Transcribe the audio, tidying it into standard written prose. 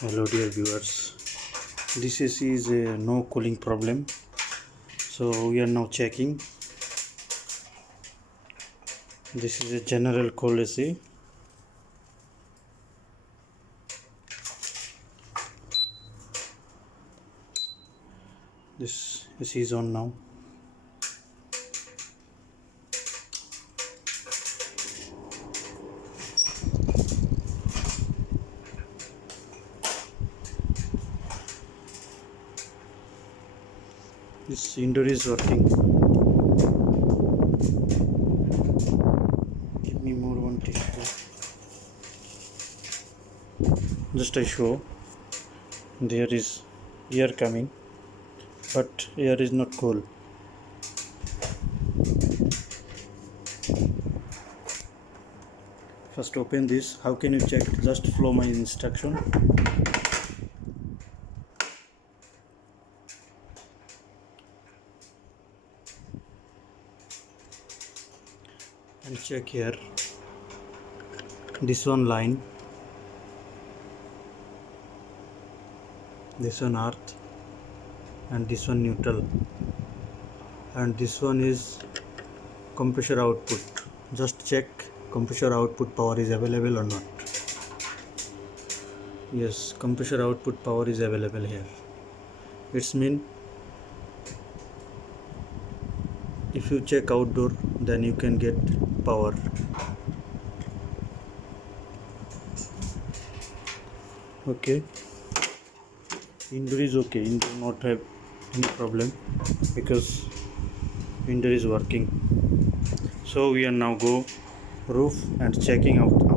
Hello dear viewers, this AC is a no cooling problem, so we are now checking. This is a general cold AC. This AC is on now. This indoor is working. Give me more one tissue. Just I show. There is air coming, but air is not cool. First open this. How can you check? Just follow my instruction. And check here. This one line. This one earth. And this one neutral. And this one is compressor output. Just check compressor output power is available or not. Yes, compressor output power is available here. It's mean if you check outdoor, then you can get power. Okay, indoor is okay. Indoor not have any problem because indoor is working. So we are now go roof and checking out